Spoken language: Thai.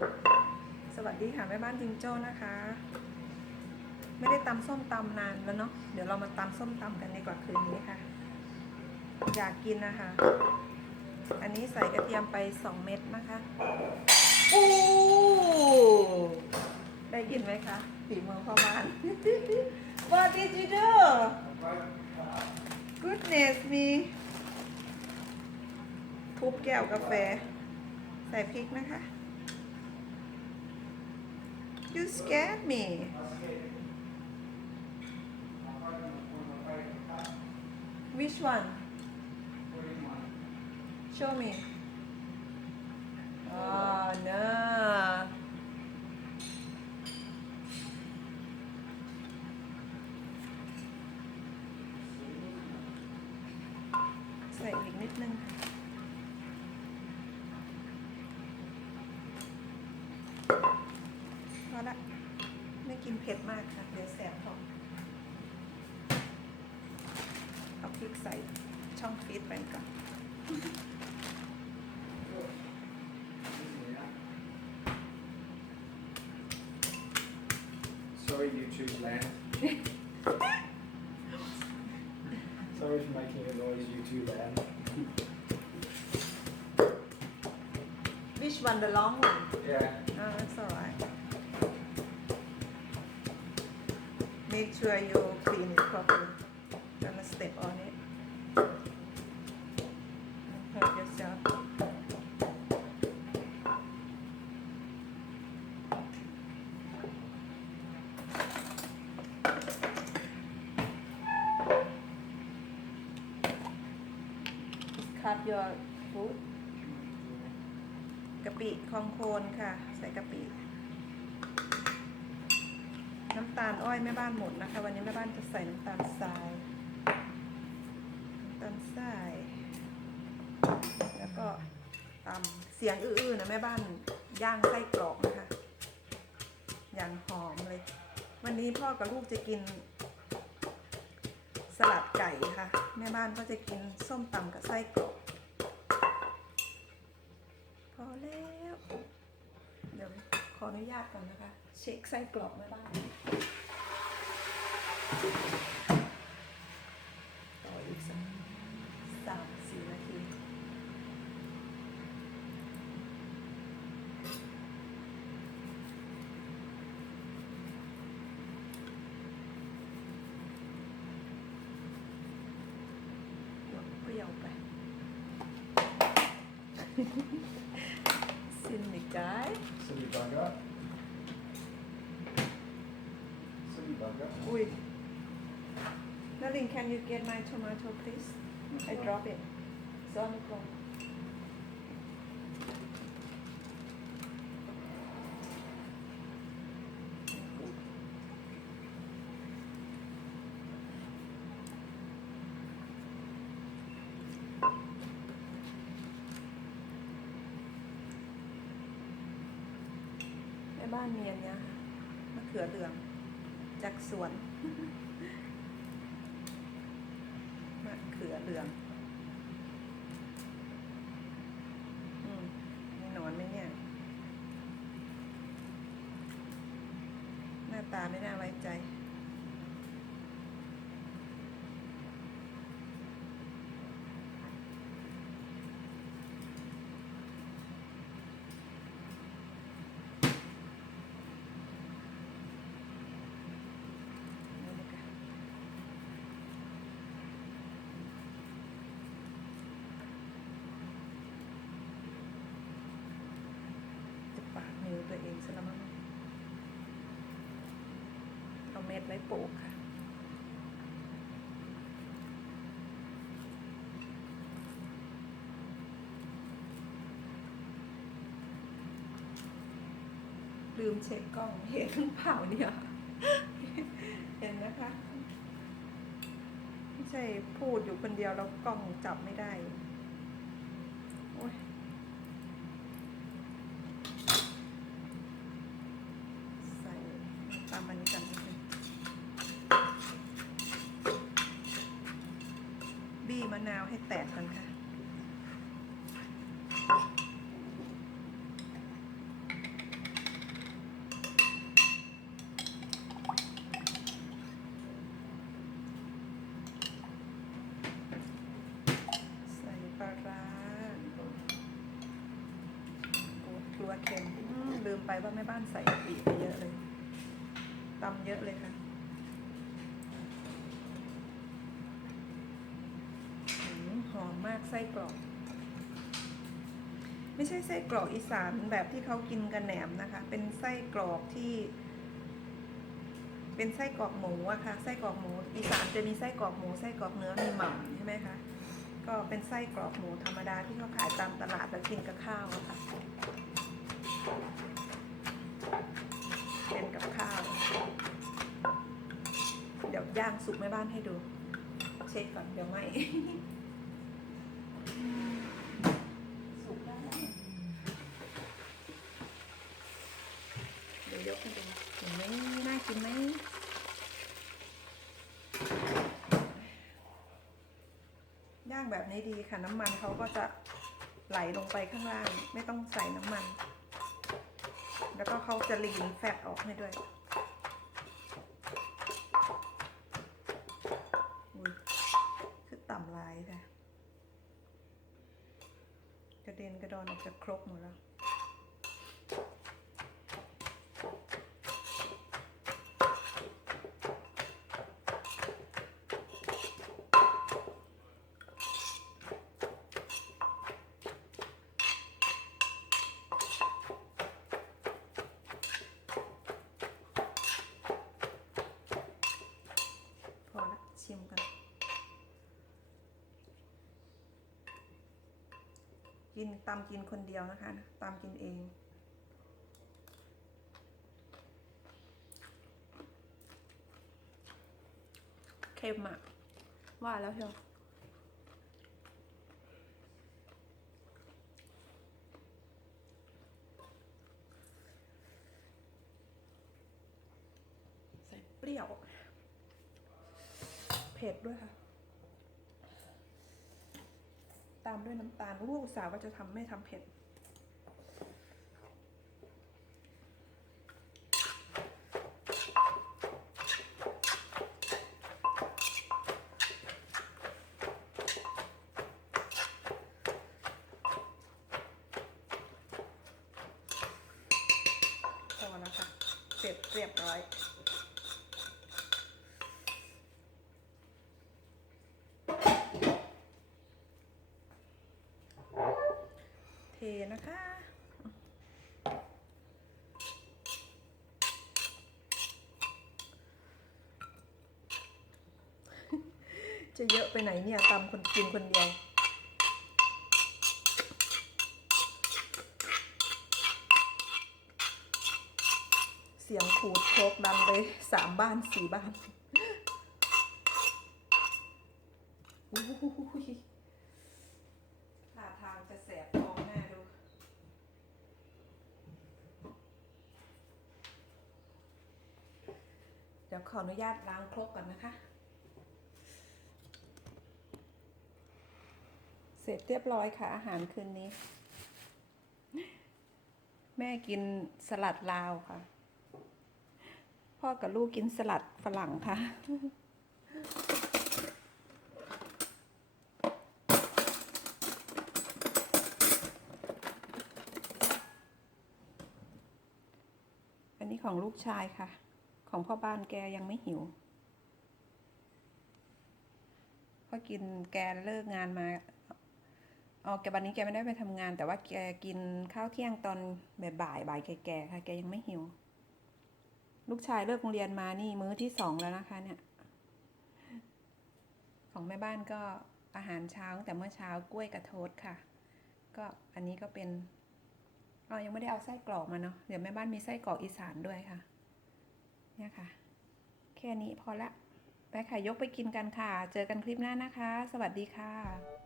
สวัสดีค่ะแม่บ้านจิงโจ้นะคะ ไม่ได้ตำส้มตำนานแล้วเนาะเดี๋ยวเรามาตำส้มตำกันดีกว่าคืนนี้ค่ะ อยากกินนะคะ อันนี้ใส่กระเทียมไป2เม็ดนะคะโอ้ได้ยินไหมคะฝีมือพ่อบ้าน What did you do Goodness me ทุบแก้วกาแฟ ใส่พริกนะคะ You scared me. Which one? Show me. Ah, oh, no. Slightly mid lang. พอละไม่กินเผ็ดมากค่ะ เดี๋ยวแสบท้องเอาพริกใส่ช่องฟีดไปก่อน Sorry, YouTube land. Sorry for making a noise, YouTube land. Which one the long one Yeah. Oh, Make sure you clean it properly. Gonna step on it. Don't Hurt yourself. Cut your food. กะปิคองโคนค่ะ ใส่กะปิ น้ำตาลอ้อยแม่บ้านหมดนะคะ วันนี้แม่บ้านจะใส่น้ำตาลทรายน้ำตาลทราย แล้วก็ตำเสียงอื้อๆนะแม่บ้านย่างไส้กรอกนะคะ อย่างหอมเลย วันนี้พ่อกับลูกจะกิน สลัดไก่ค่ะ แม่บ้านก็จะกินส้มตำกับไส้กรอกพอแล้ว เดี๋ยวขออนุญาตก่อนนะคะ เช็คไส้กรอกแม่บ้าน ต่ออีกสักสามสี่นาทีเปรี้ยวไปซินนิกาย Salibaga. Salibaga. อุ้ย Darling, can you get my tomato, please? I drop it. It's on the floor. Cái ba miền nha มะเขือเหลืองจากสวน มะ เหลืองอืมมีหนอนไหมเนี่ย หน้าตาไม่น่าไว้ใจ นี่นะคะจะปาดนิ้วตัวเองซะแล้วมั้ง เม็ดไว้ปลูกค่ะ ลืมเช็คกล้องเห็นเปล่าเนี่ย เห็นนะคะ ไม่ใช่พูดอยู่คนเดียวแล้วกล้องจับไม่ได้ ดก่นค่ะ ใส่ปลาร้าโอ้กลัวเค็มอืมลืมไปว่าแม่บ้านใส่กะปิไปเยอะเลยตำเยอะเลยค่ะ ไส้กรอก ไม่ใช่ไส้กรอกอีสานแบบที่เขากินกันแหนมนะคะ เป็นไส้กรอกที่ เป็นไส้กรอกหมูอะค่ะไส้กรอกหมู อีสานจะมีไส้กรอกหมูไส้กรอกเนื้อมีหม่ำใช่ไหมคะก็เป็นไส้กรอกหมูธรรมดาที่เขาขายตามตลาดแล้วกินกับข้าวอะค่ะเป็นกับข้าว เดี๋ยวย่างสุกแม่บ้านให้ดู เช็คก่อนเดี๋ยวไหม สุกได้แล้วเดี๋ยวยกให้ดูเห็นไหมน่า กินไหมย่างแบบนี้ดีค่ะน้ำมันเขาก็จะไหลลงไปข้างล่าง ไม่ต้องใส่น้ำมัน แล้วก็เขาจะลีนแฟตออกให้ด้วยคือต่ำลายค่ะกระเด็นกระดอนออกจากครกหมดแล้ว กินตามกินคนเดียวนะคะตามกินเองเค็มอะว่าแล้วเชียวใส่เปรี้ยว เผ็ดด้วยค่ะ ตามด้วยน้ำตาลลูกสาวว่าจะทำไม่ทำเผ็ด พอแล้วค่ะ เสร็จเรียบร้อย เทนะคะ จะเยอะไปไหนเนี่ยตำคนกินคนเดียวเสียงขูดโครกดังไปสามบ้านสี่บ้านอุ้ยท่าทางจะแสบท้องแน่ดูเดี๋ยวขออนุญาตล้างครกก่อนนะคะ เส ร็จเรียบร้อยค่ะ อาหารคืนนี้ แม่กินสลัดลาวค่ะ พ่อกับลูกกินสลัดฝรั่งค่ะ อันนี้ของลูกชายค่ะ ของพ่อบ้านแกยังไม่หิวพ่อกินแกเลิกงานมา อ๋อแกวันนี้แกไม่ได้ไปทำงาน แต่ว่าแกกินข้าวเที่ยงตอนบ่ายบ่ายแก่ๆค่ะแกยังไม่หิว ลูกชายเลิกโรงเรียนมานี่มื้อที่สองแล้วนะคะ เนี่ย ของแม่บ้านก็อาหารเช้าตั้งแต่เมื่อเช้ากล้วยกับโทสต์ค่ะ ก็อันนี้ก็เป็นอ๋อยังไม่ได้เอาไส้กรอกมาเนาะเดี๋ยวแม่บ้านมีไส้กรอกอีสานด้วยค่ะ เนี่ยค่ะ แค่นี้พอละไปค่ะยกไปกินกันค่ะ เจอกันคลิปหน้านะคะ สวัสดีค่ะ